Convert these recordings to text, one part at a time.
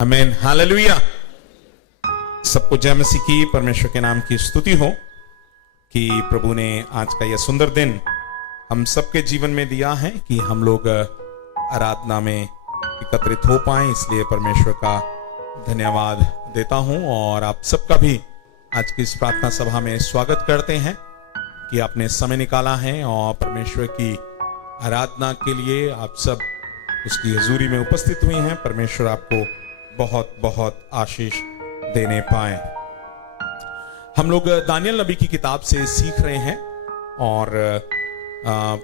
आमीन, हालेलुया। सबको जय मसीह की, परमेश्वर के नाम की स्तुति हो कि प्रभु ने आज का यह सुंदर दिन हम सबके जीवन में दिया है कि हम लोग आराधना में एकत्रित हो पाए। इसलिए परमेश्वर का धन्यवाद देता हूं और आप सबका भी आज की इस प्रार्थना सभा में स्वागत करते हैं कि आपने समय निकाला है और परमेश्वर की आराधना के लिए आप सब उसकी हजूरी में उपस्थित हुए हैं। परमेश्वर आपको बहुत बहुत आशीष देने पाए। हम लोग दानियल नबी की किताब से सीख रहे हैं और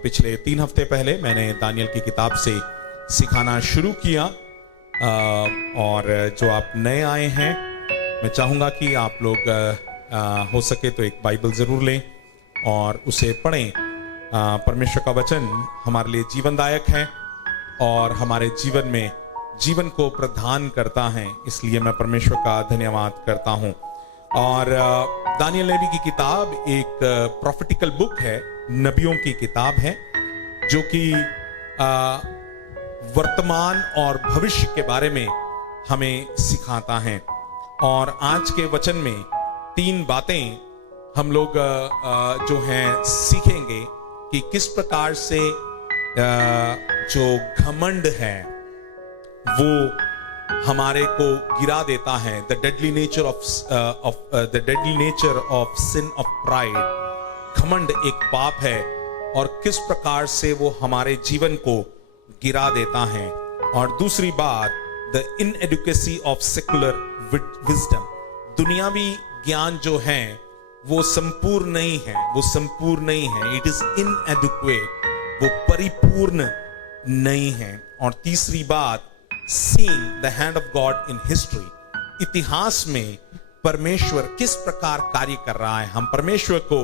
पिछले 3 हफ्ते पहले मैंने दानियल की किताब से सिखाना शुरू किया। और जो आप नए आए हैं, मैं चाहूँगा कि आप लोग हो सके तो एक बाइबल ज़रूर लें और उसे पढ़ें। परमेश्वर का वचन हमारे लिए जीवनदायक है और हमारे जीवन में जीवन को प्रदान करता है। इसलिए मैं परमेश्वर का धन्यवाद करता हूं। और दानियल नबी की किताब एक प्रॉफिटिकल बुक है, नबियों की किताब है, जो कि वर्तमान और भविष्य के बारे में हमें सिखाता है। और आज के वचन में 3 बातें हम लोग जो हैं सीखेंगे कि किस प्रकार से जो घमंड है वो हमारे को गिरा देता है। The deadly nature of sin of pride. घमंड एक पाप है और किस प्रकार से वो हमारे जीवन को गिरा देता है। और दूसरी बात, द इनएडुकेसी ऑफ सेकुलर विजडम। दुनियावी ज्ञान जो है वो संपूर्ण नहीं है, वो संपूर्ण नहीं है। इट इज इनएडुक्वेट, वो परिपूर्ण नहीं है। और तीसरी बात, seeing the hand of God in history। इतिहास में परमेश्वर किस प्रकार कार्य कर रहा है। हम परमेश्वर को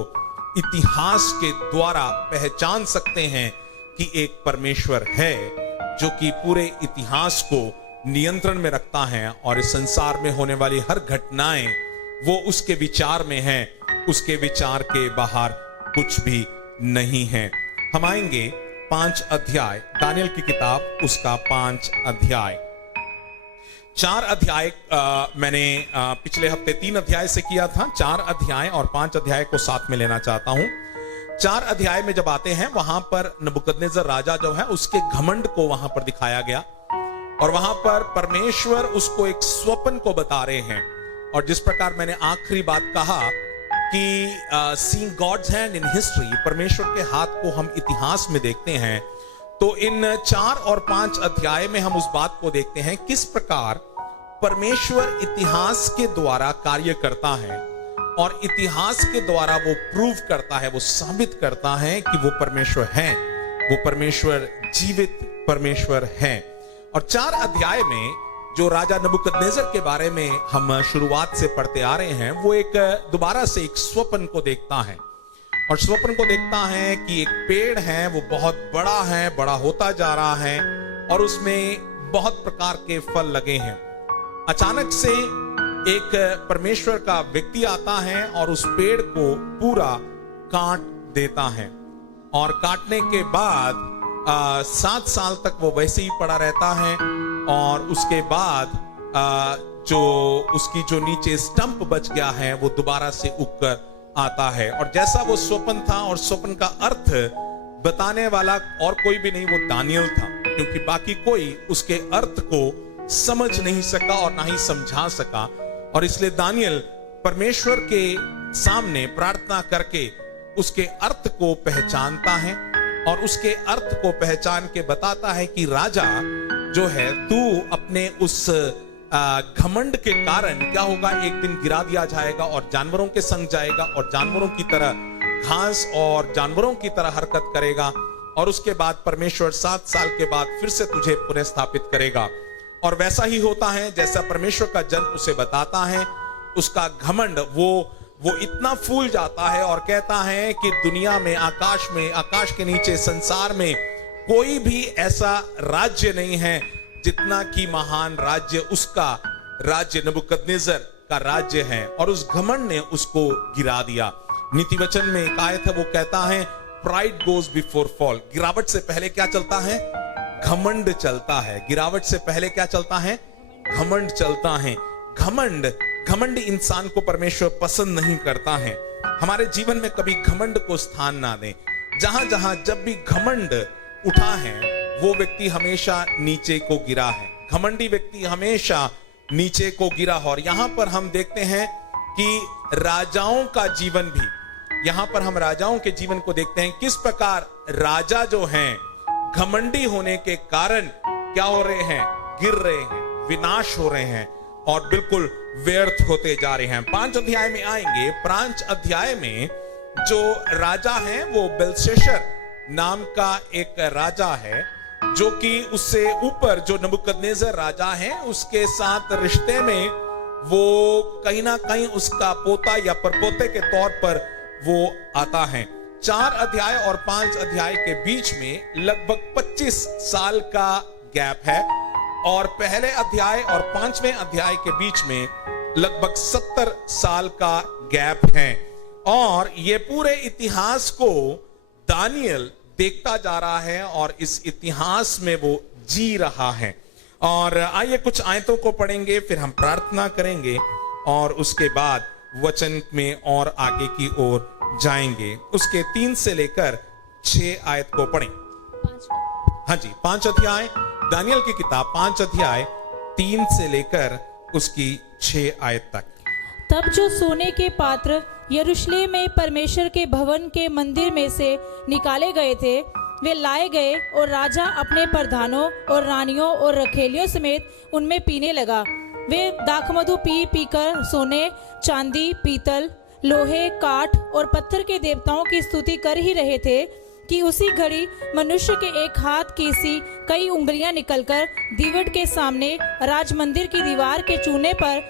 इतिहास के द्वारा पहचान सकते हैं कि एक परमेश्वर है जो कि पूरे इतिहास को नियंत्रण में रखता है और इस संसार में होने वाली हर घटनाएं वो उसके विचार में है, उसके विचार के बाहर कुछ भी नहीं है। हम आएंगे 5 अध्याय, दानियल की किताब उसका 5 अध्याय। 4 अध्याय मैंने पिछले हफ्ते 3 अध्याय से किया था। 4 अध्याय और 5 अध्याय को साथ में लेना चाहता हूं। 4 अध्याय में जब आते हैं, वहां पर नबूकदनेस्सर राजा जो है उसके घमंड को वहां पर दिखाया गया और वहां पर परमेश्वर उसको एक स्वप्न को बता रहे हैं। और जिस प्रकार मैंने आखिरी बात कहा कि seeing God's hand in history, परमेश्वर के हाथ को हम इतिहास में देखते हैं, तो इन 4 और 5 अध्याय में हम उस बात को देखते हैं किस प्रकार परमेश्वर इतिहास के द्वारा कार्य करता है और इतिहास के द्वारा वो प्रूव करता है, वो साबित करता है कि वो परमेश्वर है, वो परमेश्वर जीवित परमेश्वर है। और 4 अध्याय में जो राजा नबूकदनेस्सर के बारे में हम शुरुआत से पढ़ते आ रहे हैं, वो एक दोबारा से एक स्वप्न को देखता है। और स्वप्न को देखता है कि एक पेड़ है, वो बहुत बड़ा है, बड़ा होता जा रहा है और उसमें बहुत प्रकार के फल लगे हैं। अचानक से एक परमेश्वर का व्यक्ति आता है और उस पेड़ को पूरा काट देता है। और काटने के बाद 7 साल तक वो वैसे ही पड़ा रहता है। और उसके बाद जो उसकी जो नीचे स्टंप बच गया है वो दोबारा से उगकर आता है। और जैसा वो स्वप्न था और स्वप्न का अर्थ बताने वाला और कोई भी नहीं, वो दानियल था, क्योंकि बाकी कोई उसके अर्थ को समझ नहीं सका और ना ही समझा सका। और इसलिए दानियल परमेश्वर के सामने प्रार्थना करके उसके अर्थ को पहचानता है और उसके अर्थ को पहचान के बताता है कि राजा जो है, तू अपने उस घमंड के कारण क्या होगा, एक दिन गिरा दिया जाएगा और जानवरों के संग जाएगा और जानवरों की तरह घास और जानवरों की तरह हरकत करेगा। और उसके बाद परमेश्वर 7 साल के बाद फिर से तुझे पुनः स्थापित करेगा। और वैसा ही होता है जैसा परमेश्वर का जन उसे बताता है। उसका घमंड वो इतना फूल जाता है और कहता है कि दुनिया में, आकाश के नीचे, संसार में कोई भी ऐसा राज्य नहीं है जितना कि महान राज्य उसका राज्य नबूकदनेस्सर का राज्य है। और उस घमंड ने उसको गिरा दिया। नीति वचन में एक आयत है, वो कहता है प्राइड गोज बिफोर फॉल। गिरावट से पहले क्या चलता है? घमंड चलता है। गिरावट से पहले क्या चलता है? घमंड चलता है। घमंड इंसान को परमेश्वर पसंद नहीं करता है। हमारे जीवन में कभी घमंड को स्थान ना दें। जहां जहां जब भी घमंड उठा है वो व्यक्ति हमेशा नीचे को गिरा है। घमंडी व्यक्ति हमेशा नीचे को गिरा। और यहां पर हम देखते हैं कि राजाओं का जीवन भी, यहां पर हम राजाओं के जीवन को देखते हैं किस प्रकार राजा जो हैं घमंडी होने के कारण क्या हो रहे हैं, गिर रहे हैं, विनाश हो रहे हैं और बिल्कुल व्यर्थ होते जा रहे हैं। 5 अध्याय में आएंगे। 5 अध्याय में जो राजा है वो बेलशस्सर नाम का एक राजा है, जो कि उससे ऊपर जो नबूकदनेस्सर राजा है उसके साथ रिश्ते में वो कहीं ना कहीं उसका पोता या परपोते के तौर पर वो आता है। 4 अध्याय और 5 अध्याय के बीच में लगभग 25 साल का गैप है और पहले अध्याय और 5वें अध्याय के बीच में लगभग 70 साल का गैप है। और ये पूरे इतिहास को दानियल देखता जा रहा है और इस इतिहास में वो जी रहा है। और आइए कुछ आयतों को पढ़ेंगे, फिर हम प्रार्थना करेंगे और उसके बाद वचन में और आगे की ओर जाएंगे। उसके 3 से लेकर 6 आयत को पढ़ें। हाँ जी, 5 अध्याय दानियल की किताब 5 अध्याय 3 से लेकर उसकी 6 आयत तक। तब जो सोने के पात्र यरूशलेम में परमेश्वर के भवन के मंदिर में से निकाले गए थे वे लाए गए और राजा अपने प्रधानों और रानियों और रखेलियों समेत उनमें पीने लगा। वे दाखमधु पी पीकर सोने, चांदी, पीतल, लोहे, काठ और पत्थर के देवताओं की स्तुति कर ही रहे थे कि उसी घड़ी मनुष्य के एक हाथ की सी कई उंगलियां निकलकर दीवट के सामने राजमंदिर की दीवार के चूने पर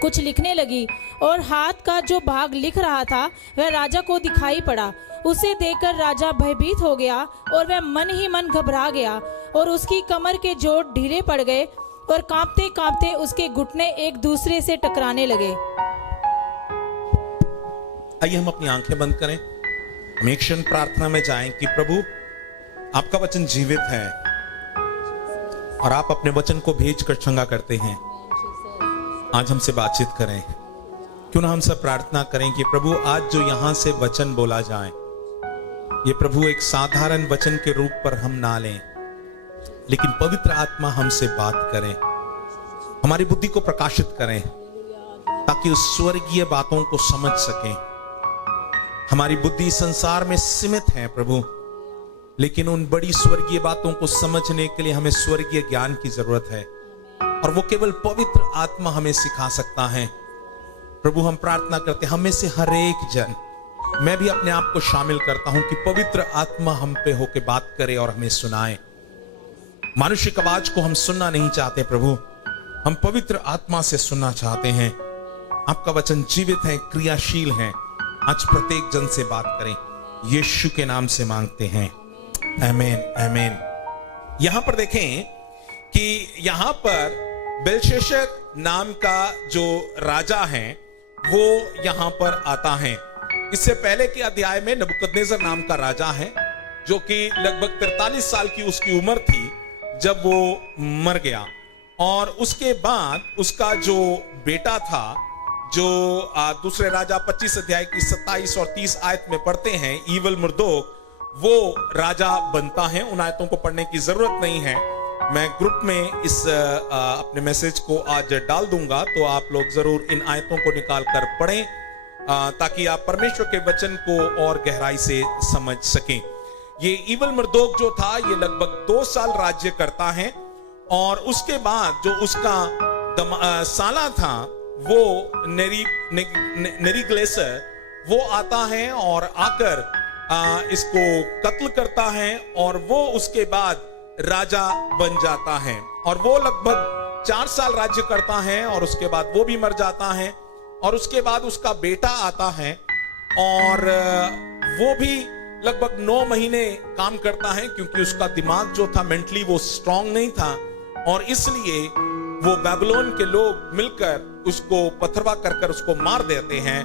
कुछ लिखने लगी और हाथ का जो भाग लिख रहा था वह राजा को दिखाई पड़ा। उसे देखकर राजा भयभीत हो गया और वह मन ही मन घबरा गया और उसकी कमर के जोड़ ढीले पड़ गए और कांपते कांपते उसके घुटने एक दूसरे से टकराने लगे। आइए हम अपनी आंखें बंद करें, हम एक क्षण प्रार्थना में जाएं कि प्रभु आपका वचन जीवित है और आप अपने वचन को भेजकर चंगा करते हैं। आज हमसे बातचीत करें। क्यों ना हम सब प्रार्थना करें कि प्रभु आज जो यहां से वचन बोला जाए ये प्रभु एक साधारण वचन के रूप पर हम ना लें, लेकिन पवित्र आत्मा हमसे बात करें, हमारी बुद्धि को प्रकाशित करें ताकि उस स्वर्गीय बातों को समझ सकें। हमारी बुद्धि संसार में सीमित है प्रभु, लेकिन उन बड़ी स्वर्गीय बातों को समझने के लिए हमें स्वर्गीय ज्ञान की जरूरत है और वो केवल पवित्र आत्मा हमें सिखा सकता है। प्रभु हम प्रार्थना करते हैं हमें से हर एक जन, मैं भी अपने आप को शामिल करता हूं कि पवित्र आत्मा हम पे होके बात करे और हमें सुनाए। मानुषिक आवाज को हम सुनना नहीं चाहते प्रभु, हम पवित्र आत्मा से सुनना चाहते हैं। आपका वचन जीवित है, क्रियाशील है। आज प्रत्येक जन से बात करें, यीशु के नाम से मांगते हैं, आमीन आमीन। यहां पर देखें कि यहां पर बेलशस्सर नाम का जो राजा है वो यहां पर आता है। इससे पहले के अध्याय में नबूकदनेस्सर नाम का राजा है जो कि लगभग 43 साल की उसकी उम्र थी जब वो मर गया। और उसके बाद उसका जो बेटा था, जो दूसरे राजा 25 अध्याय की 27 और 30 आयत में पढ़ते हैं, ईवल मरदोक, वो राजा बनता है। उन आयतों को पढ़ने की जरूरत नहीं है, मैं ग्रुप में इस अपने मैसेज को आज डाल दूंगा, तो आप लोग जरूर इन आयतों को निकाल कर पढ़ें ताकि आप परमेश्वर के वचन को और गहराई से समझ सकें। ये ईवल मरदोक जो था ये लगभग 2 साल राज्य करता है और उसके बाद जो उसका साला था वो नेरीगलेसर वो आता है और आकर इसको कत्ल करता है और वो उसके बाद राजा बन जाता है और वो लगभग 4 साल राज्य करता है और उसके बाद वो भी मर जाता है। और उसके बाद उसका बेटा आता है और वो भी लगभग 9 महीने काम करता है क्योंकि उसका दिमाग जो था मेंटली वो स्ट्रांग नहीं था और इसलिए वो बेबीलोन के लोग मिलकर उसको पथरवा कर उसको मार देते हैं।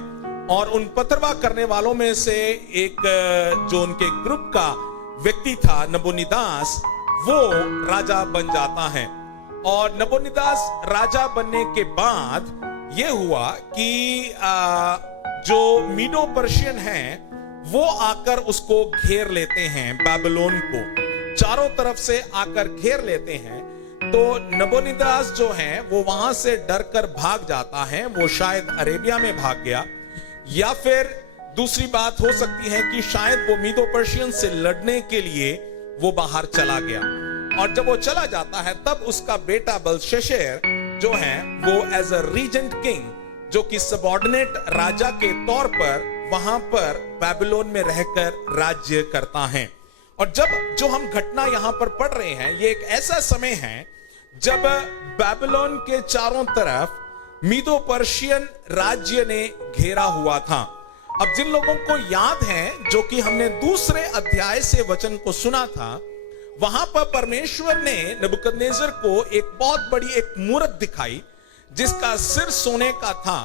और उन पथरवा करने वालों में से एक जो उनके ग्रुप का व्यक्ति था नबोनीदास, वो राजा बन जाता है। और नबोनिदास राजा बनने के बाद यह हुआ कि जो मीडो पर्शियन हैं वो आकर उसको घेर लेते हैं, बाबिलोन को चारों तरफ से आकर घेर लेते हैं। तो नबोनिदास जो है वो वहां से डर कर भाग जाता है, वो शायद अरेबिया में भाग गया, या फिर दूसरी बात हो सकती है कि शायद वो मीडो पर्शियन से लड़ने के लिए वो बाहर चला गया। और जब वो चला जाता है तब उसका बेटा बेलशस्सर जो है वो एज अ रीजेंट किंग, जो कि सबऑर्डिनेट राजा के तौर पर वहां पर बाबिलोन में रहकर राज्य करता है। और जब जो हम घटना यहां पर पढ़ रहे हैं, ये एक ऐसा समय है जब बाबिलोन के चारों तरफ मीदो पर्शियन राज्य ने घेरा हुआ था। अब जिन लोगों को याद है, जो कि हमने दूसरे अध्याय से वचन को सुना था, वहां पर परमेश्वर ने नबूकदनेस्सर को एक बहुत बड़ी एक मूरत दिखाई, जिसका सिर सोने का था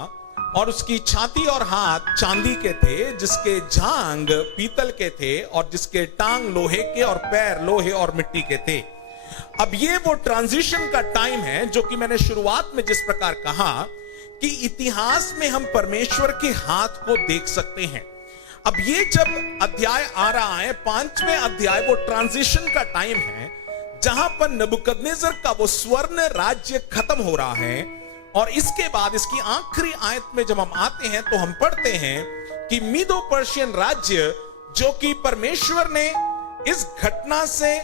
और उसकी छाती और हाथ चांदी के थे, जिसके जांग पीतल के थे और जिसके टांग लोहे के और पैर लोहे और मिट्टी के थे। अब ये वो ट्रांजिशन का टाइम है जो कि मैंने शुरुआत में जिस प्रकार कहा कि इतिहास में हम परमेश्वर के हाथ को देख सकते हैं। अब ये जब अध्याय आ रहा है, 5वें अध्याय, वो ट्रांजिशन का टाइम है जहां पर नबूकदनेस्सर का वो स्वर्ण राज्य खत्म हो रहा है। और इसके बाद इसकी आखिरी आयत में जब हम आते हैं तो हम पढ़ते हैं कि मीदो पर्शियन राज्य, जो कि परमेश्वर ने इस घटना से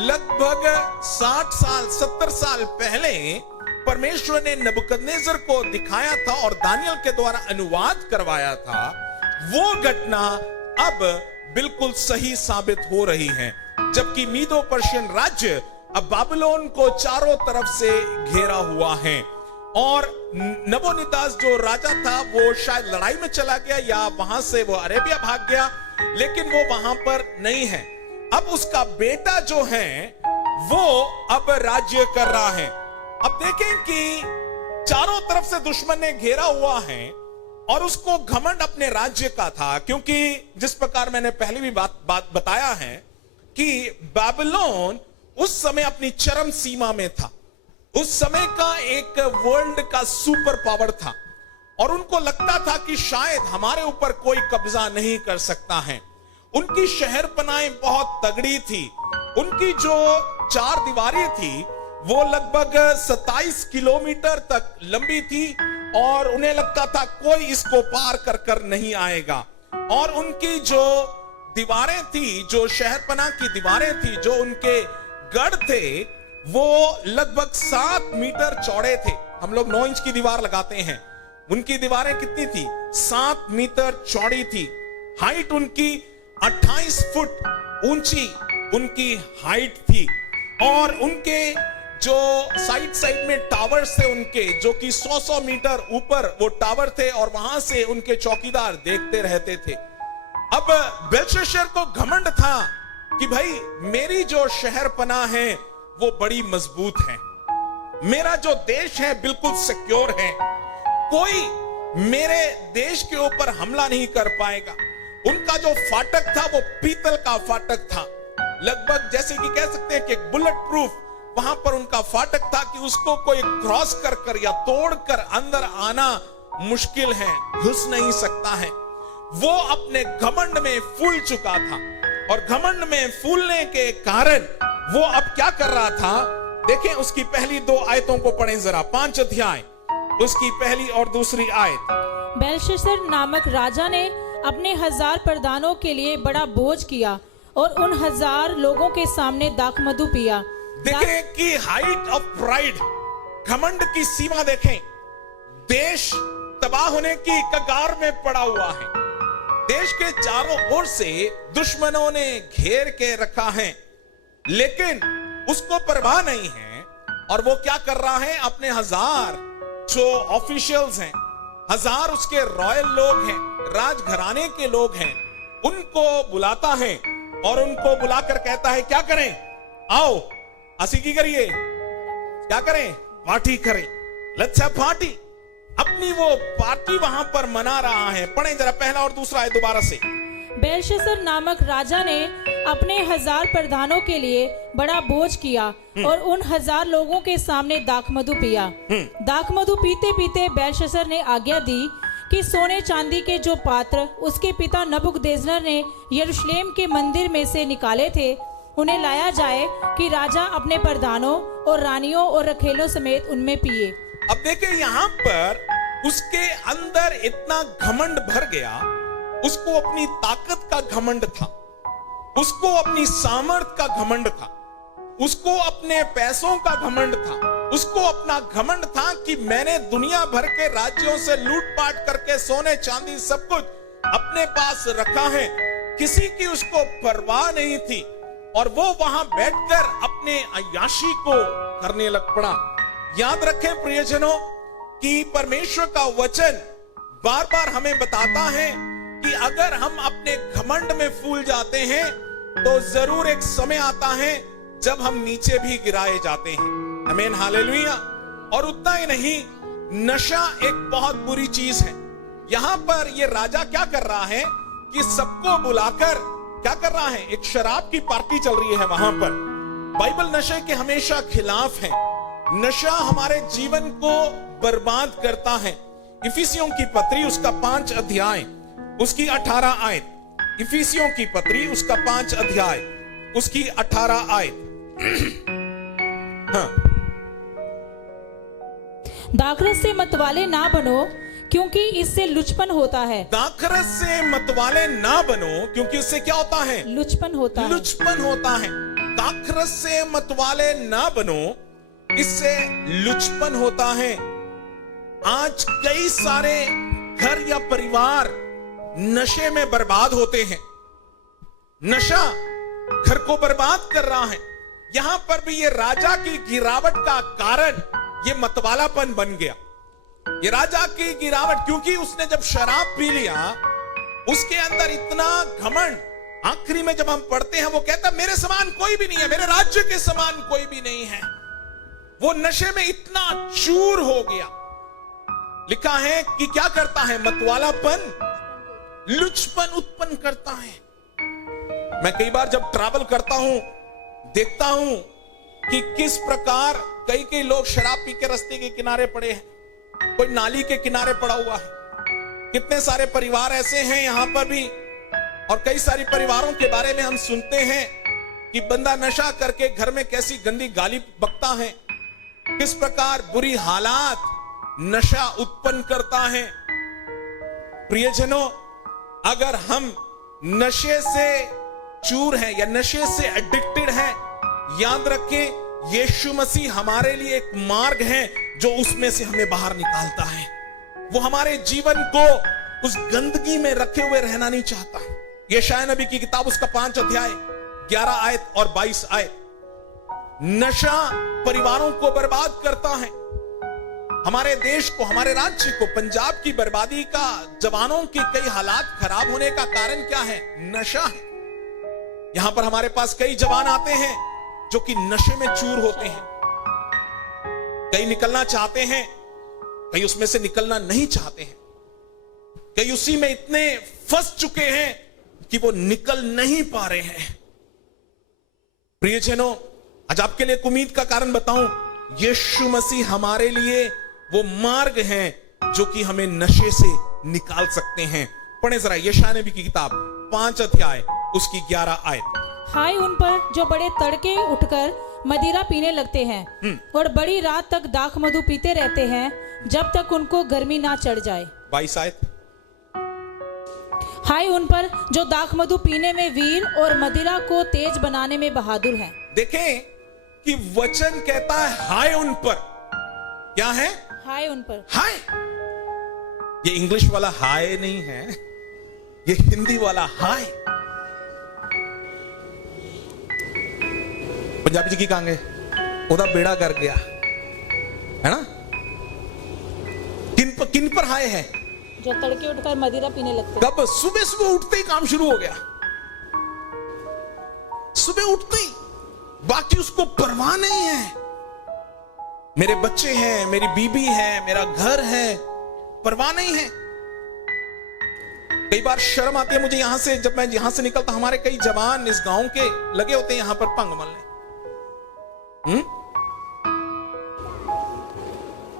लगभग 60 साल 70 साल पहले परमेश्वर ने नबूकदनेस्सर को दिखाया था और दानियल के द्वारा अनुवाद करवाया था, वो घटना अब बिल्कुल सही साबित हो रही है। जबकि मीदो पर्शियन राज्य अब बाबिलोन को चारों तरफ से घेरा हुआ है और नबोनिदास जो राजा था वो शायद लड़ाई में चला गया या वहां से वो अरेबिया भाग गया, लेकिन वो वहां पर नहीं है। अब उसका बेटा जो है वो अब राज्य कर रहा है। अब देखें कि चारों तरफ से दुश्मन ने घेरा हुआ है और उसको घमंड अपने राज्य का था, क्योंकि जिस प्रकार मैंने पहले भी बात बताया है कि बाबिलोन उस समय अपनी चरम सीमा में था। उस समय का एक वर्ल्ड का सुपर पावर था और उनको लगता था कि शायद हमारे ऊपर कोई कब्जा नहीं कर सकता है। उनकी शहरपनाहें बहुत तगड़ी थी। उनकी जो चार दीवारें थी वो लगभग 27 किलोमीटर तक लंबी थी और उन्हें लगता था कोई इसको पार कर कर नहीं आएगा। और उनकी जो दीवारें थी, जो शहरपनाह की दीवारें थी, जो उनके गढ़ थे, वो लगभग 7 मीटर चौड़े थे। हम लोग 9 इंच की दीवार लगाते हैं, उनकी दीवारें कितनी थी? 7 मीटर चौड़ी थी। हाइट उनकी 28 फुट ऊंची उनकी हाइट थी। और उनके जो साइड में टावर्स थे उनके, जो कि 100 मीटर ऊपर वो टावर थे और वहां से उनके चौकीदार देखते रहते थे। अब बेलशस्सर को घमंड था कि भाई मेरी जो शहरपनाह है वो बड़ी मजबूत है, मेरा जो देश है बिल्कुल सिक्योर है, कोई मेरे देश के ऊपर हमला नहीं कर पाएगा। उनका जो फाटक था वो पीतल का फाटक था, लगभग जैसे कि कह सकते हैं कि बुलेट प्रूफ वहां पर उनका फाटक था कि उसको कोई क्रॉस कर कर या तोड़ कर अंदर आना मुश्किल है, घुस नहीं सकता है। वो अपने घमंड में फूल चुका था और घमंड में फूलने के कारण वो अब क्या कर रहा था? देखें उसकी पहली 2 आयतों को पढ़ें जरा, 5 अध्याय उसकी पहली और दूसरी आयत। बेलशस्सर नामक राजा ने अपने 1000 प्रधानों के लिए बड़ा बोझ किया और उन 1000 लोगों के सामने दाखमधु पिया। देखें कि हाइट ऑफ प्राइड, घमंड की सीमा देखें। देश तबाह होने की कगार में पड़ा हुआ है। देश के चारों ओर से दुश्मनों ने घेर के रखा है, लेकिन उसको परवाह नहीं है। और वो क्या कर रहा है? अपने 1000 जो ऑफिशियल्स हैं, 1000 उसके रॉयल लोग हैं, राजघराने के लोग हैं, उनको बुलाता है और उनको बुलाकर कहता है क्या करें? आओ असी की करिए, क्या करें? पार्टी करें, लेट्स हैव पार्टी। अपनी वो पार्टी वहां पर मना रहा है। पढ़ें जरा पहला और दूसरा है दोबारा से। बेलशस्सर नामक राजा ने अपने 1000 प्रधानों के लिए बड़ा भोज किया और उन 1000 लोगों के सामने दाखमधु पिया। दाखमधु पीते पीते बेलशस्सर ने आज्ञा दी कि सोने चांदी के जो पात्र उसके पिता नबूकदनेस्सर ने यरूशलेम के मंदिर में से निकाले थे उन्हें लाया जाए कि राजा अपने प्रधानों और रानियों और रखेलों समेत उनमें पिए। अब देखिए यहाँ पर उसके अंदर इतना घमंड भर गया, उसको अपनी ताकत का घमंड था, उसको अपनी सामर्थ का घमंड था, उसको अपने पैसों का घमंड था, उसको अपना घमंड था कि मैंने दुनिया भर के राज्यों से लूटपाट करके सोने चांदी सब कुछ अपने पास रखा है। किसी की उसको परवाह नहीं थी और वो वहां बैठकर अपने अय्याशी को करने लग पड़ा। याद रखें प्रियजनों कि परमेश्वर का वचन बार बार हमें बताता है कि अगर हम अपने घमंड में फूल जाते हैं तो जरूर एक समय आता है जब हम नीचे भी गिराए जाते हैं। आमीन, हालेलुया। और उतना ही नहीं, नशा एक बहुत बुरी चीज है। यहां पर ये राजा क्या कर रहा है कि सबको बुलाकर क्या कर रहा है, एक शराब की पार्टी चल रही है वहां पर। बाइबल नशे के हमेशा खिलाफ है। नशा हमारे जीवन को बर्बाद करता है। इफिसियों की पत्री उसका 5 अध्याय उसकी 18 आयत। इफिसियों की पत्री उसका 5 अध्याय उसकी 18 आयत। हाँ। दाखरस से मतवाले ना बनो क्योंकि इससे लुचपन होता है। दाखरस से मतवाले ना बनो क्योंकि इससे क्या होता है, लुचपन होता है। लुचपन होता है। दाखरस से मतवाले ना बनो, इससे लुचपन होता है। आज कई सारे घर या परिवार नशे में बर्बाद होते हैं। नशा घर को बर्बाद कर रहा है। यहां पर भी ये राजा की गिरावट का कारण ये मतवालापन बन गया। ये राजा की गिरावट, क्योंकि उसने जब शराब पी लिया उसके अंदर इतना घमंड। आखिरी में जब हम पढ़ते हैं वो कहता मेरे समान कोई भी नहीं है, मेरे राज्य के समान कोई भी नहीं है। वो नशे में इतना चूर हो गया। लिखा है कि क्या करता है, मतवालापन लुचपन उत्पन्न करता है। मैं कई बार जब ट्रैवल करता हूं देखता हूं कि किस प्रकार कई लोग शराब पी के रास्ते के किनारे पड़े हैं, कोई नाली के किनारे पड़ा हुआ है। कितने सारे परिवार ऐसे हैं यहां पर भी, और कई सारी परिवारों के बारे में हम सुनते हैं कि बंदा नशा करके घर में कैसी गंदी गाली बकता है, किस प्रकार बुरी हालात नशा उत्पन्न करता है। प्रियजनों, अगर हम नशे से चूर हैं या नशे से एडिक्टेड हैं, याद रखें यीशु मसीह हमारे लिए एक मार्ग है जो उसमें से हमें बाहर निकालता है। वो हमारे जीवन को उस गंदगी में रखे हुए रहना नहीं चाहता। यशायाह नबी की किताब उसका 5 अध्याय 11 आयत और 22 आयत। नशा परिवारों को बर्बाद करता है। हमारे देश को, हमारे राज्य को, पंजाब की बर्बादी का, जवानों की कई हालात खराब होने का कारण क्या है, नशा है। यहां पर हमारे पास कई जवान आते हैं जो कि नशे में चूर होते हैं। कई निकलना चाहते हैं, कई उसमें से निकलना नहीं चाहते हैं, कई उसी में इतने फंस चुके हैं कि वो निकल नहीं पा रहे हैं। प्रियजनों, आज आपके लिए एक उम्मीद का कारण बताऊं, यीशु मसीह हमारे लिए वो मार्ग है जो कि हमें नशे से निकाल सकते हैं। पढ़े जरा यशायाह नबी की किताब 5 अध्याय उसकी 11 आयत। हाय उन पर जो बड़े तड़के उठकर मदिरा पीने लगते हैं और बड़ी रात तक दाख मधु पीते रहते हैं जब तक उनको गर्मी ना चढ़ जाए। 22 आयत। हाय उन पर जो दाख मधु पीने में वीर और मदिरा को तेज बनाने में बहादुर हैं। देखें कि वचन कहता है हाय उन पर। क्या है? हाय उन पर। हाय, ये इंग्लिश वाला हाय नहीं है, ये हिंदी वाला हाय। पंजाबी जी की कहांगे ओदा बेड़ा कर गया है ना। किन पर हाय है? जो तड़के उठकर मदिरा पीने लगते। कब? सुबह सुबह उठते ही काम शुरू हो गया। सुबह उठते ही, बाकी उसको परवाह नहीं है। मेरे बच्चे हैं, मेरी बीबी है, मेरा घर है, परवाह नहीं है। कई बार शर्म आती है मुझे यहां से, जब मैं यहां से निकलता, हमारे कई जवान इस गांव के लगे होते हैं यहां पर पंग मलने।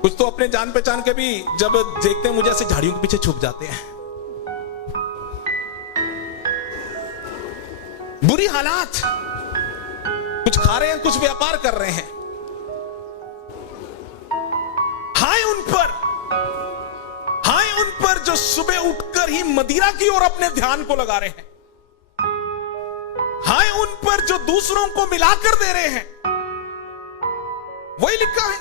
कुछ तो अपने जान पहचान के भी जब देखते हैं मुझे ऐसे झाड़ियों के पीछे छुप जाते हैं। बुरी हालात, कुछ खा रहे हैं, कुछ व्यापार कर रहे हैं। हाय उन पर जो सुबह उठकर ही मदिरा की ओर अपने ध्यान को लगा रहे हैं। हाय उन पर जो दूसरों को मिलाकर दे रहे हैं। वही लिखा है,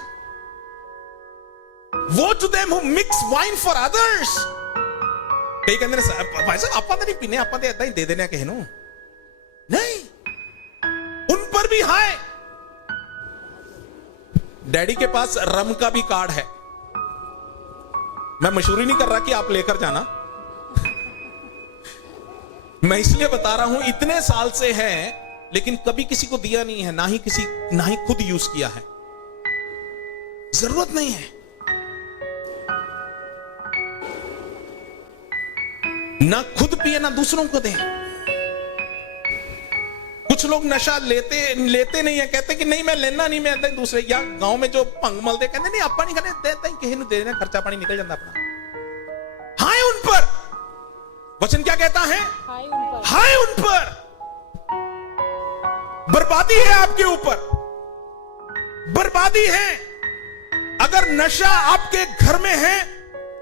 woe to them who mix wine for others. कई कहते हैं भाई साहब आप नहीं पीने, आप ऐसा ही दे देने कहे नो। नहीं, उन पर भी हाय। डैडी के पास रम का भी कार्ड है। मैं मशहूरी नहीं कर रहा कि आप लेकर जाना, मैं इसलिए बता रहा हूं इतने साल से है लेकिन कभी किसी को दिया नहीं है, ना ही खुद यूज किया है। जरूरत नहीं है। ना खुद पिए ना दूसरों को दें। कुछ लोग नशा लेते नहीं है, कहते कि नहीं मैं लेना नहीं, मैं दूसरे, या गांव में जो पंग मलते कहते नहीं आप नहीं खाने देते किसी ने दे देना, खर्चा पानी निकल जाता अपना। हाय उन पर, वचन क्या कहता है? हाय उन पर। बर्बादी है आपके ऊपर, बर्बादी है। अगर नशा आपके घर में है,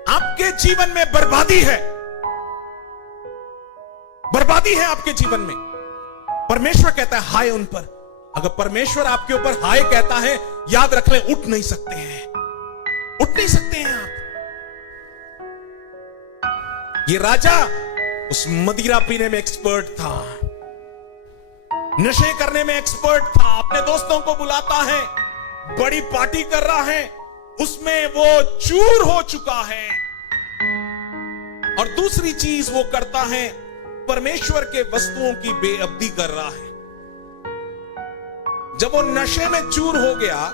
आपके जीवन में बर्बादी है, बर्बादी है आपके जीवन में। परमेश्वर कहता है हाय उन पर। अगर परमेश्वर आपके ऊपर हाय कहता है, याद रख लें, उठ नहीं सकते हैं, उठ नहीं सकते हैं आप। ये राजा उस मदिरा पीने में एक्सपर्ट था, नशे करने में एक्सपर्ट था। अपने दोस्तों को बुलाता है, बड़ी पार्टी कर रहा है, उसमें वो चूर हो चुका है। और दूसरी चीज वो करता है, परमेश्वर के वस्तुओं की बेअब्दी कर रहा है। जब वो नशे में चूर हो गया,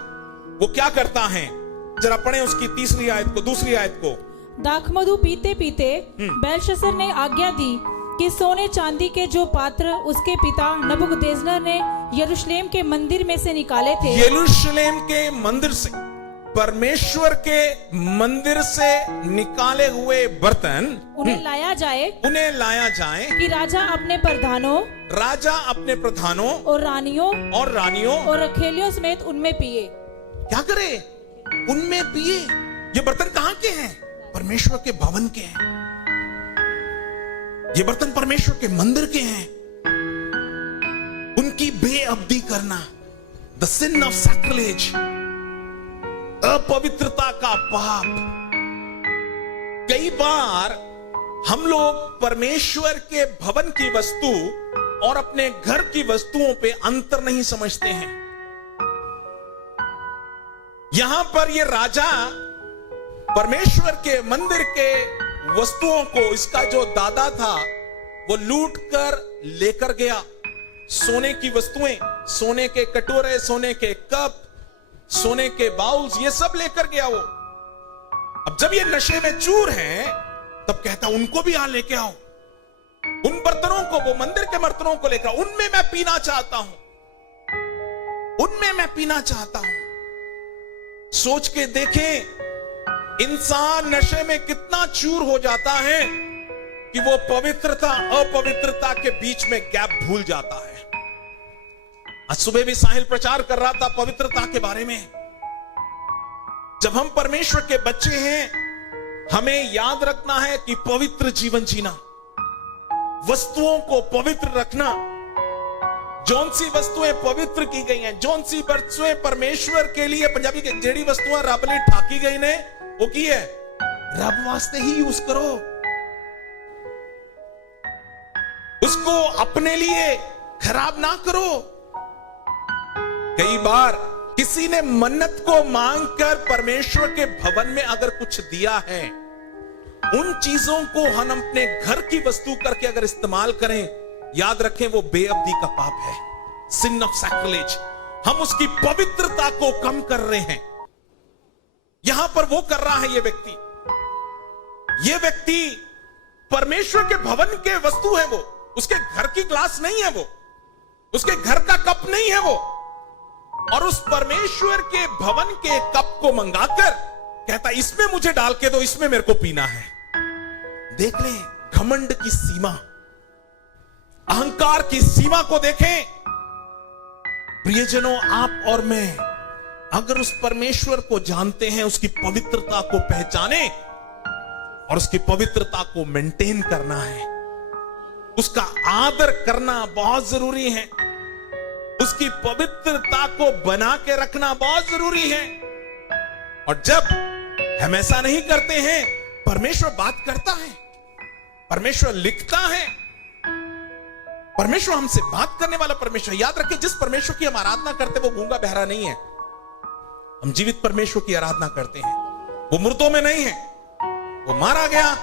वो क्या करता है? जरा पढ़ें उसकी तीसरी आयत को, दूसरी आयत को। दाखमधु पीते पीते बेलशस्सर ने आज्ञा दी कि सोने चांदी के जो पात्र उसके पिता नबूकदनेस्सर ने यरूशलेम के मंदिर में से निकाले थे, यरूशलेम के मंदिर से, परमेश्वर के मंदिर से निकाले हुए बर्तन उन्हें लाया जाए कि राजा अपने प्रधानों और रानियों और रखेलियों समेत उनमें पिए। क्या करे? उनमें पिए। ये बर्तन कहां के हैं? परमेश्वर के भवन के हैं। ये बर्तन परमेश्वर के मंदिर के हैं। उनकी बेअब्दी करना, द सिन ऑफ सैक्रिलेज, अपवित्रता का पाप। कई बार हम लोग परमेश्वर के भवन की वस्तु और अपने घर की वस्तुओं पे अंतर नहीं समझते हैं। यहां पर ये राजा परमेश्वर के मंदिर के वस्तुओं को, इसका जो दादा था वो लूट कर लेकर गया। सोने की वस्तुएं, सोने के कटोरे, सोने के कप, सोने के बाउल्स, ये सब लेकर गया वो। अब जब ये नशे में चूर हैं, तब कहता उनको भी यहां लेके आओ। उन बर्तनों को, वो मंदिर के बर्तनों को लेकर, उनमें मैं पीना चाहता हूं, उनमें मैं पीना चाहता हूं। सोच के देखें, इंसान नशे में कितना चूर हो जाता है कि वो पवित्रता अपवित्रता के बीच में गैप भूल जाता है। आज सुबह भी साहिल प्रचार कर रहा था पवित्रता के बारे में। जब हम परमेश्वर के बच्चे हैं, हमें याद रखना है कि पवित्र जीवन जीना, वस्तुओं को पवित्र रखना। जौन सी वस्तुएं पवित्र की गई हैं, जौन सी वस्तुएं परमेश्वर के लिए, पंजाबी के जेड़ी वस्तुएं रब ने ठाकी गई ने, वो की है रब वास्ते ही यूज करो। उसको अपने लिए खराब ना करो। कई बार किसी ने मन्नत को मांगकर परमेश्वर के भवन में अगर कुछ दिया है, उन चीजों को हम अपने घर की वस्तु करके अगर इस्तेमाल करें, याद रखें वो बेअब्दी का पाप है, सिन ऑफ सैक्रिलेज। हम उसकी पवित्रता को कम कर रहे हैं। यहां पर वो कर रहा है ये व्यक्ति परमेश्वर के भवन के वस्तु है वो, उसके घर की ग्लास नहीं है वो, उसके घर का कप नहीं है वो। और उस परमेश्वर के भवन के कप को मंगाकर कहता इसमें मुझे डाल के दो, इसमें मेरे को पीना है। देख ले घमंड की सीमा, अहंकार की सीमा को देखें। प्रियजनों, आप और मैं अगर उस परमेश्वर को जानते हैं, उसकी पवित्रता को पहचाने और उसकी पवित्रता को मेंटेन करना है, उसका आदर करना बहुत जरूरी है, उसकी पवित्रता को बना के रखना बहुत जरूरी है। और जब हम ऐसा नहीं करते हैं, परमेश्वर बात करता है, परमेश्वर लिखता है, परमेश्वर हमसे बात करने वाला परमेश्वर। याद रखिए, जिस परमेश्वर की हम आराधना करते वो गूंगा बहरा नहीं है। हम जीवित परमेश्वर की आराधना करते हैं, वो मुर्दों में नहीं है। वो मारा गया,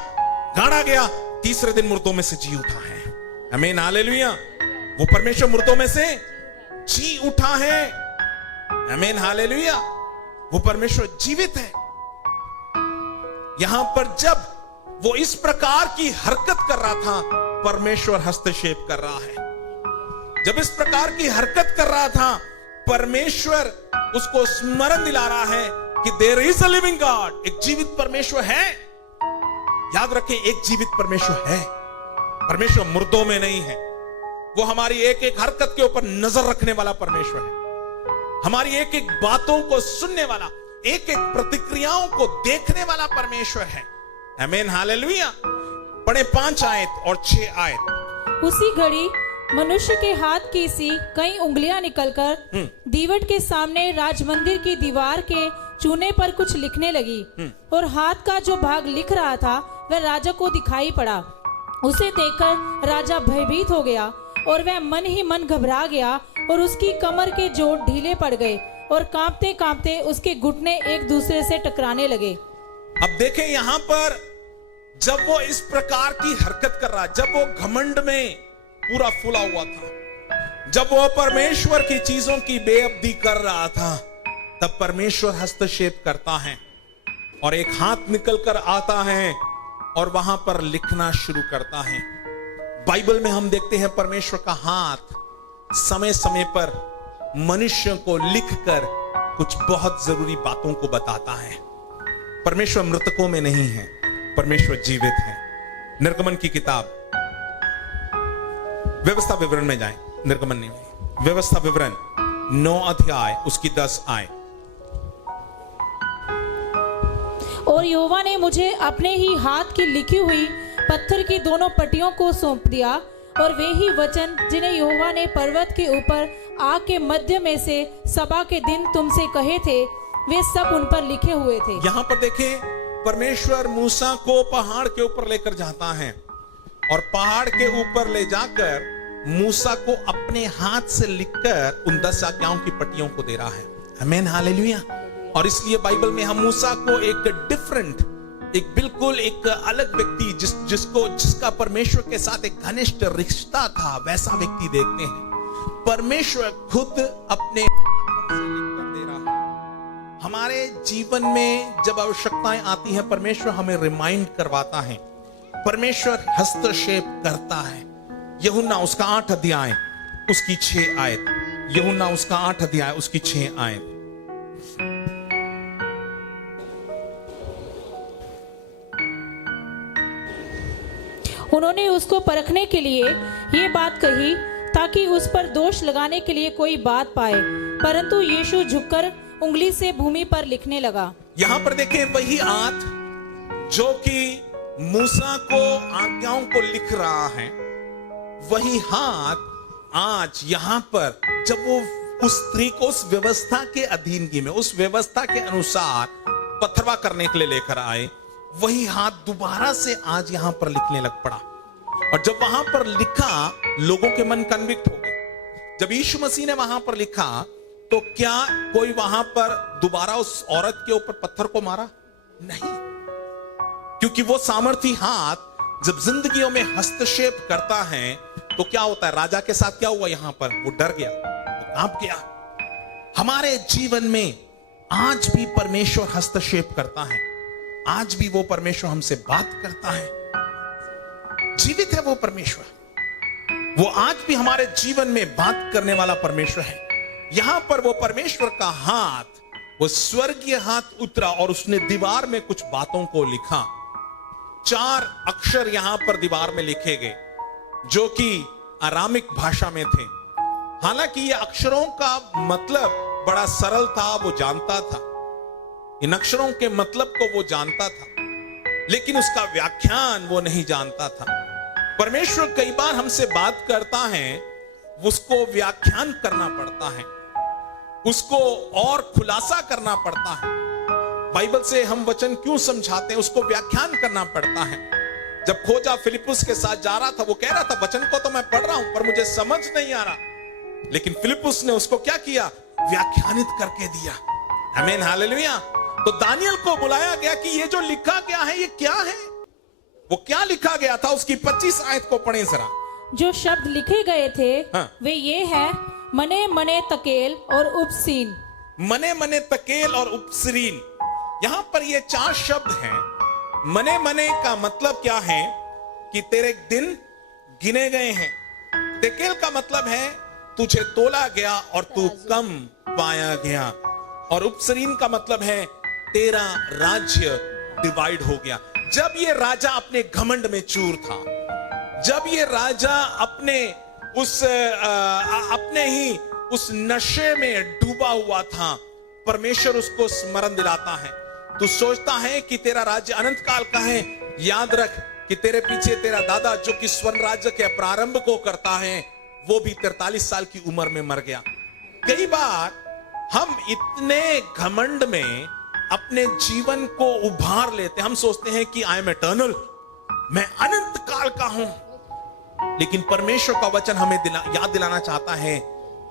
गाड़ा गया, तीसरे दिन मुर्दों में से जी उठा है। आमीन, हालेलुया। वो परमेश्वर मुर्दों में से जी उठा है। आमीन, हालेलुया। वो परमेश्वर जीवित है। यहां पर जब वो इस प्रकार की हरकत कर रहा था, परमेश्वर हस्तक्षेप कर रहा है। जब इस प्रकार की हरकत कर रहा था, परमेश्वर उसको स्मरण दिला रहा है कि there is a living God, एक जीवित परमेश्वर है। याद रखें, एक जीवित परमेश्वर है। परमेश्वर मुर्दों में नहीं है। वो हमारी एक एक हरकत के ऊपर नजर रखने वाला परमेश्वर है, हमारी एक एक बातों को सुनने वाला, एक एक प्रतिक्रियाओं को देखने वाला परमेश्वर है। आमीन, हालेलुया। पढ़े 5 आयत और 6 आयत। उसी घड़ी मनुष्य के हाथ की सी कई उंगलियां निकलकर दीवट के सामने राजमंदिर की दीवार के चूने पर कुछ लिखने लगी, और हाथ का जो भाग लिख रहा था वह राजा को दिखाई पड़ा। उसे देखकर राजा भयभीत हो गया और वह मन ही मन घबरा गया, और उसकी कमर के जोड़ ढीले पड़ गए, और कांपते कांपते उसके घुटने एक दूसरे से टकराने लगे। अब देखें, यहां पर जब वो इस प्रकार की हरकत कर रहा, जब वो घमंड में पूरा फूला हुआ था, जब वो परमेश्वर की चीजों की बेअब्दी कर रहा था, तब परमेश्वर हस्तक्षेप करता है और एक हाथ निकल कर आता है और वहां पर लिखना शुरू करता है। बाइबल में हम देखते हैं परमेश्वर का हाथ समय समय पर मनुष्य को लिखकर कुछ बहुत जरूरी बातों को बताता है। परमेश्वर मृतकों में नहीं है, परमेश्वर जीवित है। निर्गमन की किताब, व्यवस्था विवरण में जाएं। निर्गमन नहीं, व्यवस्था विवरण 9 अध्याय उसकी 10 आयत। और यहोवा ने मुझे अपने ही हाथ की लिखी हुई पत्थर की दोनों पट्टियों को सौंप दिया, और वे ही वचन जिन्हें यहोवा ने पर्वत के ऊपर आग के मध्य में से सभा के दिन तुमसे कहे थे, वे सब उन पर लिखे हुए थे। यहां पर देखें, परमेश्वर मूसा को पहाड़ के ऊपर लेकर जाता है और पहाड़ के ऊपर ले जाकर मूसा को अपने हाथ से लिखकर उन 10 आज्ञाओं की पट्टियों को दे रहा है। आमीन, हालेलुया। और इसलिए बाइबल में हम मूसा को एक डिफरेंट, एक बिल्कुल एक अलग व्यक्ति, जिसका परमेश्वर के साथ एक घनिष्ठ रिश्ता था, वैसा व्यक्ति देखते हैं। परमेश्वर खुद अपने हाथों से लिखकर दे रहा है। हमारे जीवन में जब आवश्यकताएं आती हैं, परमेश्वर हमें रिमाइंड करवाता है, परमेश्वर हस्तक्षेप करता है। यूहन्ना उसका 8 अध्याय उसकी 6 आयत। यूहन्ना उसका 8 अध्याय उसकी 6 आयत। उन्होंने उसको परखने के लिए ये बात कही ताकि उस पर दोष लगाने के लिए कोई बात पाए, परंतु यीशु झुककर उंगली से भूमि पर लिखने लगा। यहां पर देखें, वही हाथ जो कि मूसा को आज्ञाओं को लिख रहा है, वही हाथ आज यहां पर जब वो उस स्त्री को उस व्यवस्था के अधीनगी में, उस व्यवस्था के अनुसार पथरवा करने के लिए लेकर आए, वही हाथ दोबारा से आज यहां पर लिखने लग पड़ा। और जब वहां पर लिखा, लोगों के मन कन्विक्ट हो गए। जब यीशु मसीह ने वहां पर लिखा, तो क्या कोई वहां पर दोबारा उस औरत के ऊपर पत्थर को मारा? नहीं, क्योंकि वो सामर्थी हाथ जब जिंदगियों में हस्तक्षेप करता है, तो क्या होता है? राजा के साथ क्या हुआ? यहां पर वो डर गया, वो कांप गया। हमारे जीवन में आज भी परमेश्वर हस्तक्षेप करता है, आज भी वो परमेश्वर हमसे बात करता है। जीवित है वो परमेश्वर, वो आज भी हमारे जीवन में बात करने वाला परमेश्वर है। यहां पर वो परमेश्वर का हाथ, वो स्वर्गीय हाथ उतरा और उसने दीवार में कुछ बातों को लिखा। 4 अक्षर यहां पर दीवार में लिखे गए जो कि अरामिक भाषा में थे। हालांकि ये अक्षरों का मतलब बड़ा सरल था, वो जानता था, इन अक्षरों के मतलब को वो जानता था, लेकिन उसका व्याख्यान वो नहीं जानता था। परमेश्वर कई बार हमसे बात करता है, उसको व्याख्यान करना पड़ता है, उसको और खुलासा करना पड़ता है। बाइबल से हम वचन क्यों समझाते हैं, उसको व्याख्यान करना पड़ता है। जब खोजा फिलिपुस के साथ जा रहा था, वो कह रहा था वचन को तो मैं पढ़ रहा हूं पर मुझे समझ नहीं आ रहा, लेकिन फिलिपुस ने उसको क्या किया, व्याख्यानित करके दिया। आमीन, हालेलुया। तो दानियल को बुलाया गया कि ये जो लिखा गया है ये क्या है। वो क्या लिखा गया था, उसकी 25 आयत को पढ़ें जरा। जो शब्द लिखे गए थे हाँ। वे ये है, मने मने तकेल और उपसीन। मने मने तकेल और उपसरीन, यहां पर ये 4 शब्द हैं। मने मने का मतलब क्या है कि तेरे दिन गिने गए हैं। तकेल का मतलब है तुझे तोला गया और तू कम पाया गया। और उपसरीन का मतलब है तेरा राज्य डिवाइड हो गया। जब ये राजा अपने घमंड में चूर था, जब ये राजा अपने ही उस नशे में डूबा हुआ था, परमेश्वर उसको स्मरण दिलाता है। तू सोचता है कि तेरा राज्य अनंत काल का है, याद रख कि तेरे पीछे तेरा दादा जो कि स्वर्ण राज्य के प्रारंभ को करता है, वो भी 43 साल की उम्र में मर गया। कई बार हम इतने घमंड में अपने जीवन को उभार लेते हैं, हम सोचते हैं कि आई एम इटर्नल, मैं अनंत काल का हूं। लेकिन परमेश्वर का वचन हमें याद दिलाना चाहता है,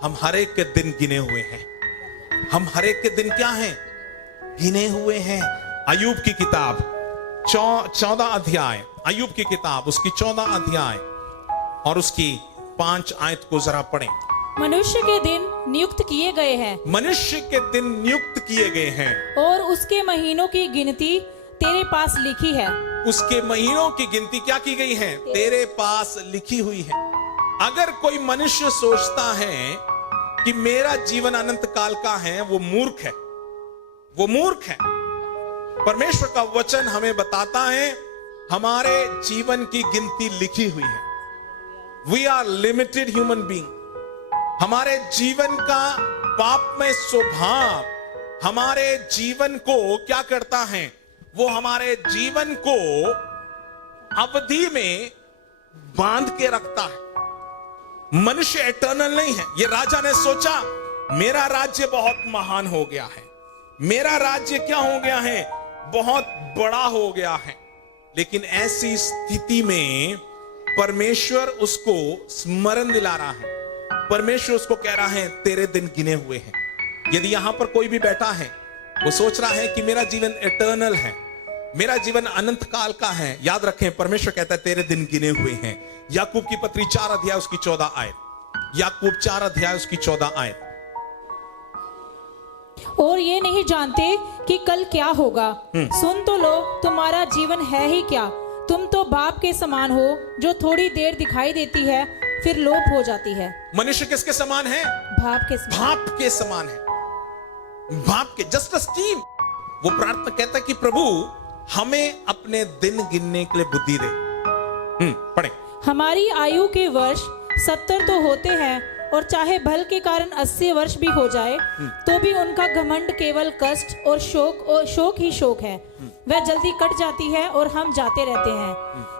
हम हर एक के दिन गिने हुए हैं। हम हर एक के दिन क्या हैं, गिने हुए हैं। अय्यूब की किताब 14 अध्याय, अय्यूब की किताब उसकी 14 अध्याय और उसकी 5 आयत को जरा पढ़ें। मनुष्य के दिन नियुक्त किए गए हैं, मनुष्य के दिन नियुक्त किए गए हैं और उसके महीनों की गिनती तेरे पास लिखी है। उसके महीनों की गिनती क्या की गई है, तेरे पास लिखी हुई है। अगर कोई मनुष्य सोचता है कि मेरा जीवन अनंत काल का है, वो मूर्ख है, वो मूर्ख है। परमेश्वर का वचन हमें बताता है हमारे जीवन की गिनती लिखी हुई है। We are limited human being. हमारे जीवन का पापमय स्वभाव हमारे जीवन को क्या करता है, वो हमारे जीवन को अवधि में बांध के रखता है। मनुष्य इटर्नल नहीं है। ये राजा ने सोचा मेरा राज्य बहुत महान हो गया है, मेरा राज्य क्या हो गया है, बहुत बड़ा हो गया है। लेकिन ऐसी स्थिति में परमेश्वर उसको स्मरण दिला रहा है। परमेश्वर उसको कह रहा है तेरे दिन गिने हुए हैं। यदि यहां पर कोई भी बैठा है, वो सोच रहा है कि मेरा जीवन इटर्नल है, मेरा जीवन अनंत काल का है, याद रखें परमेश्वर कहता है तेरे दिन गिने हुए हैं। याकूब की पत्री 4 अध्याय उसकी 14 आयत। याकूब 4 अध्याय उसकी 14 आयत। और ये नहीं जानते कि कल क्या होगा। सुन तो लो, तुम्हारा जीवन है ही क्या। तुम तो भाप के समान हो जो थोड़ी देर दिखाई देती है फिर लोप हो जाती है। मनुष्य किसके समान है, भाप के समान। भाप के समान है, भाप के, जस्ट स्टीम। वो प्रार्थना कहता है कि प्रभु हमें अपने दिन गिनने के लिए बुद्धि दे। पढ़े। हमारी आयु के वर्ष 70 तो होते हैं, और चाहे बल के कारण 80 वर्ष भी हो जाए तो भी उनका घमंड केवल कष्ट और शोक ही शोक है। वह जल्दी कट जाती है और हम जाते रहते हैं।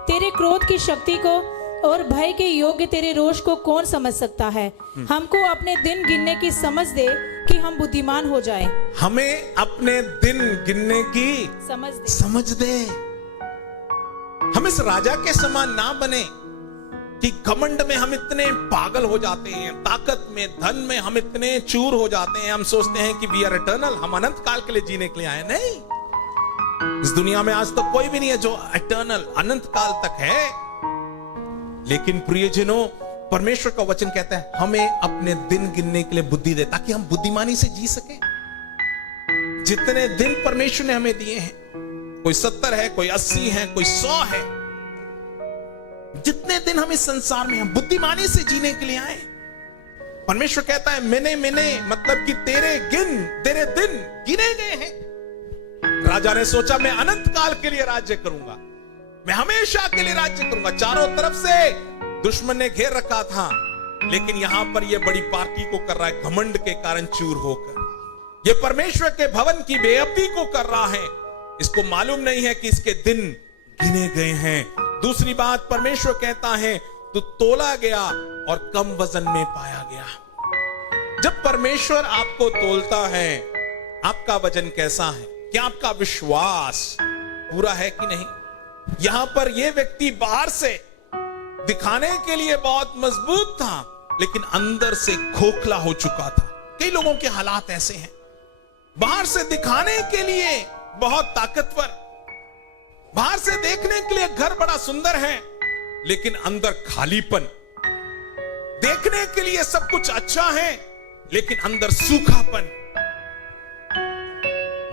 तेरे क्रोध की शक्ति को और भय के योग्य तेरे रोष को कौन समझ सकता है। हमको अपने दिन गिनने की समझ दे कि हम बुद्धिमान हो जाएं। हमें अपने दिन गिनने की समझ दे। हम इस राजा के समान ना बने कि घमंड में हम इतने पागल हो जाते हैं, ताकत में, धन में हम इतने चूर हो जाते हैं। हम सोचते हैं कि वी आर इटर्नल, हम अनंत काल के लिए जीने के लिए आए। नहीं, इस दुनिया में आज तक कोई भी नहीं है जो इटर्नल अनंत काल तक है। लेकिन प्रियजनों, परमेश्वर का वचन कहता है हमें अपने दिन गिनने के लिए बुद्धि दे, ताकि हम बुद्धिमानी से जी सके। जितने दिन परमेश्वर ने हमें दिए हैं, कोई 70 है, कोई 80 है, कोई 100 है, जितने दिन हम इस संसार में हम बुद्धिमानी से जीने के लिए आए, परमेश्वर कहता है मैंने मतलब कि तेरे दिन गिने गए हैं। राजा ने सोचा मैं अनंत काल के लिए राज्य करूंगा, मैं हमेशा के लिए राज्य करूंगा। चारों तरफ से दुश्मन ने घेर रखा था, लेकिन यहां पर यह बड़ी पार्टी को कर रहा है घमंड के कारण चूर होकर। यह परमेश्वर के भवन की बेअब्दी को कर रहा है। इसको मालूम नहीं है कि इसके दिन गिने गए हैं। दूसरी बात, परमेश्वर कहता है तो तोला गया और कम वजन में पाया गया। जब परमेश्वर आपको तोलता है, आपका वजन कैसा है? क्या आपका विश्वास पूरा है कि नहीं? यहां पर यह व्यक्ति बाहर से दिखाने के लिए बहुत मजबूत था, लेकिन अंदर से खोखला हो चुका था। कई लोगों के हालात ऐसे हैं, बाहर से दिखाने के लिए बहुत ताकतवर, बाहर से देखने के लिए घर बड़ा सुंदर है, लेकिन अंदर खालीपन। देखने के लिए सब कुछ अच्छा है, लेकिन अंदर सूखापन।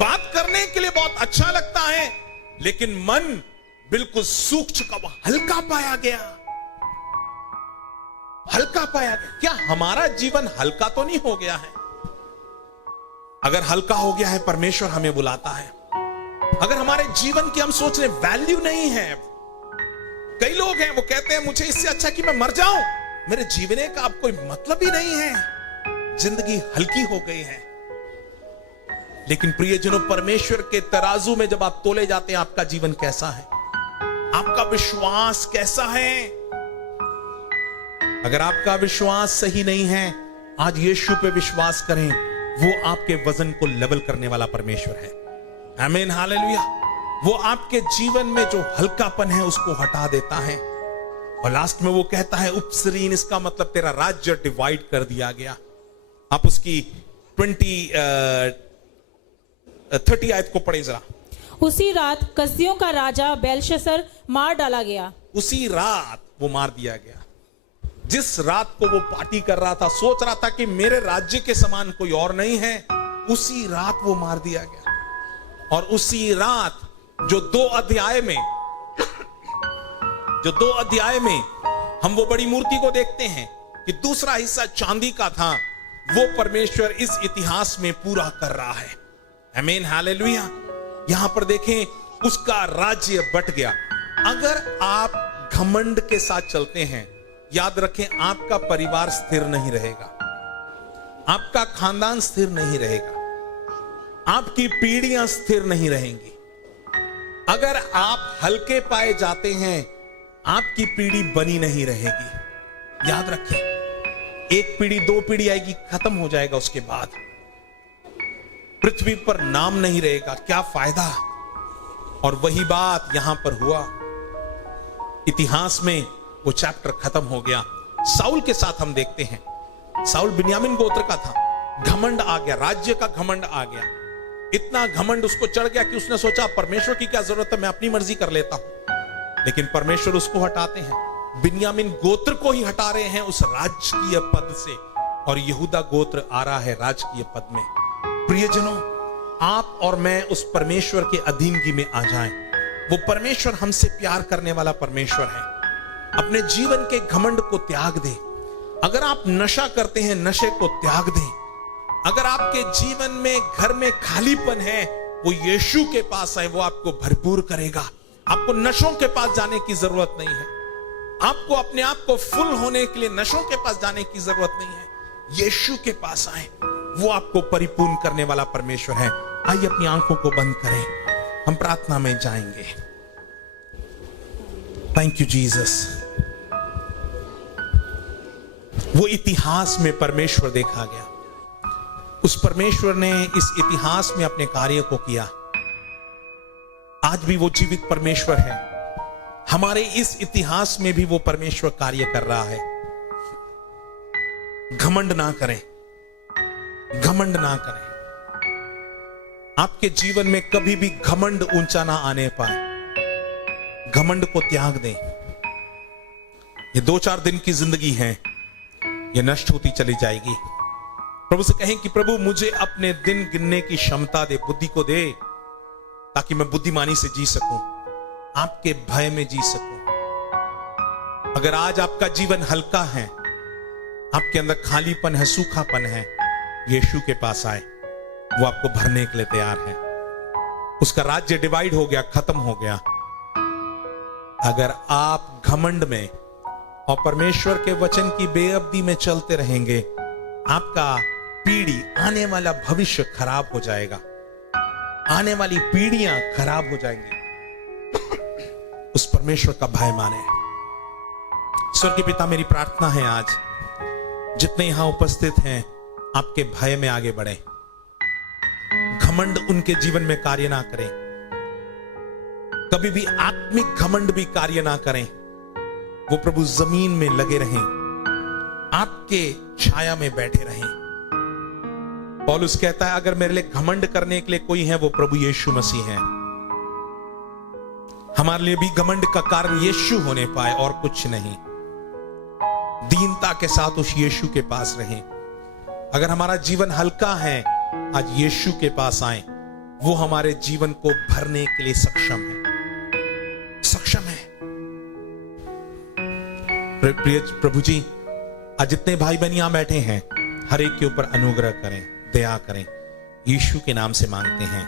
बात करने के लिए बहुत अच्छा लगता है, लेकिन मन बिल्कुल सूख चुका हुआ, हल्का पाया गया। हल्का पाया गया। क्या हमारा जीवन हल्का तो नहीं हो गया है? अगर हल्का हो गया है, परमेश्वर हमें बुलाता है। अगर हमारे जीवन की हम सोच रहे वैल्यू नहीं है, कई लोग हैं वो कहते हैं मुझे इससे अच्छा कि मैं मर जाऊं, मेरे जीवने का अब कोई मतलब ही नहीं है, जिंदगी हल्की हो गई है। लेकिन प्रियजनों, परमेश्वर के तराजू में जब आप तोले जाते हैं, आपका जीवन कैसा है, आपका विश्वास कैसा है? अगर आपका विश्वास सही नहीं है, आज यीशु पे विश्वास करें, वो आपके वजन को लेवल करने वाला परमेश्वर है। आमीन, हालेलुया। वो आपके जीवन में जो हल्कापन है उसको हटा देता है। और लास्ट में वो कहता है उपसरीन, इसका मतलब तेरा राज्य डिवाइड कर दिया गया। आप उसकी 30 आयत को पढ़े जरा। उसी रात कसदियों का राजा बेलशस्सर मार डाला गया। उसी रात वो मार दिया गया। जिस रात को वो पार्टी कर रहा था, सोच रहा था कि मेरे राज्य के समान कोई और नहीं है, उसी रात वो मार दिया गया। और उसी रात जो 2 अध्याय में हम वो बड़ी मूर्ति को देखते हैं कि दूसरा हिस्सा चांदी का था, वो परमेश्वर इस इतिहास में पूरा कर रहा है। आमीन, हालेलुया। यहां पर देखें, उसका राज्य बट गया। अगर आप घमंड के साथ चलते हैं, याद रखें, आपका परिवार स्थिर नहीं रहेगा, आपका खानदान स्थिर नहीं रहेगा, आपकी पीढ़ियां स्थिर नहीं रहेंगी। अगर आप हल्के पाए जाते हैं, आपकी पीढ़ी बनी नहीं रहेगी। याद रखें, 1 पीढ़ी 2 पीढ़ी आएगी, खत्म हो जाएगा, उसके बाद पृथ्वी पर नाम नहीं रहेगा, क्या फायदा? और वही बात यहां पर हुआ। इतिहास में वो चैप्टर खत्म हो गया। साउल के साथ हम देखते हैं, साउल बिन्यामीन गोत्र का था, घमंड आ गया, राज्य का घमंड आ गया। इतना घमंड उसको चढ़ गया कि उसने सोचा परमेश्वर की क्या जरूरत है, मैं अपनी मर्जी कर लेता हूं। लेकिन परमेश्वर उसको हटाते हैं, बिन्यामीन गोत्र को ही हटा रहे हैं उस राजकीय पद से, और यहूदा गोत्र आ रहा है राजकीय पद में। प्रियजनों, आप और मैं उस परमेश्वर के अधीनगी में आ जाएं। वो परमेश्वर हमसे प्यार करने वाला परमेश्वर है। अपने जीवन के घमंड को त्याग दें। अगर आप नशा करते हैं, नशे को त्याग दें। अगर आपके जीवन में घर में खालीपन है, वो यीशु के पास आए, वो आपको भरपूर करेगा। आपको नशों के पास जाने की जरूरत नहीं है, आपको अपने आप को फुल होने के लिए नशों के पास जाने की जरूरत नहीं है। यीशु के पास आए, वो आपको परिपूर्ण करने वाला परमेश्वर है। आइए अपनी आंखों को बंद करें, हम प्रार्थना में जाएंगे। Thank you Jesus. वो इतिहास में परमेश्वर देखा गया, उस परमेश्वर ने इस इतिहास में अपने कार्य को किया। आज भी वो जीवित परमेश्वर है, हमारे इस इतिहास में भी वो परमेश्वर कार्य कर रहा है। घमंड ना करें, घमंड ना करें। आपके जीवन में कभी भी घमंड ऊंचा ना आने पाए। घमंड को त्याग दें। ये 2-4 दिन की जिंदगी है, ये नष्ट होती चली जाएगी। प्रभु से कहें कि प्रभु मुझे अपने दिन गिनने की क्षमता दे, बुद्धि को दे, ताकि मैं बुद्धिमानी से जी सकूं, आपके भय में जी सकूं। अगर आज आपका जीवन हल्का है, आपके अंदर खालीपन है, सूखापन है, यीशु के पास आए, वो आपको भरने के लिए तैयार है। उसका राज्य डिवाइड हो गया, खत्म हो गया। अगर आप घमंड में और परमेश्वर के वचन की बेअब्दी में चलते रहेंगे, आपका पीढ़ी, आने वाला भविष्य खराब हो जाएगा, आने वाली पीढ़ियां खराब हो जाएंगी। उस परमेश्वर का भय माने। स्वर्गीय पिता, मेरी प्रार्थना है आज जितने यहां उपस्थित हैं, आपके भय में आगे बढ़े, घमंड उनके जीवन में कार्य ना करें, कभी भी आत्मिक घमंड भी कार्य ना करें। वो प्रभु जमीन में लगे रहें, आपके छाया में बैठे रहें। पौलुस कहता है, अगर मेरे लिए घमंड करने के लिए कोई है, वो प्रभु यीशु मसीह है। हमारे लिए भी घमंड का कारण यीशु होने पाए और कुछ नहीं। दीनता के साथ उस यीशु के पास रहें। अगर हमारा जीवन हल्का है, आज यीशु के पास आए, वो हमारे जीवन को भरने के लिए सक्षम है, सक्षम है। प्रिय प्रभु जी, आज जितने भाई बहन यहां बैठे हैं, हर एक के ऊपर अनुग्रह करें, दया करें, यीशु के नाम से मांगते हैं,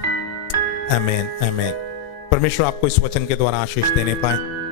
आमीन आमीन। परमेश्वर आपको इस वचन के द्वारा आशीष देने पाए।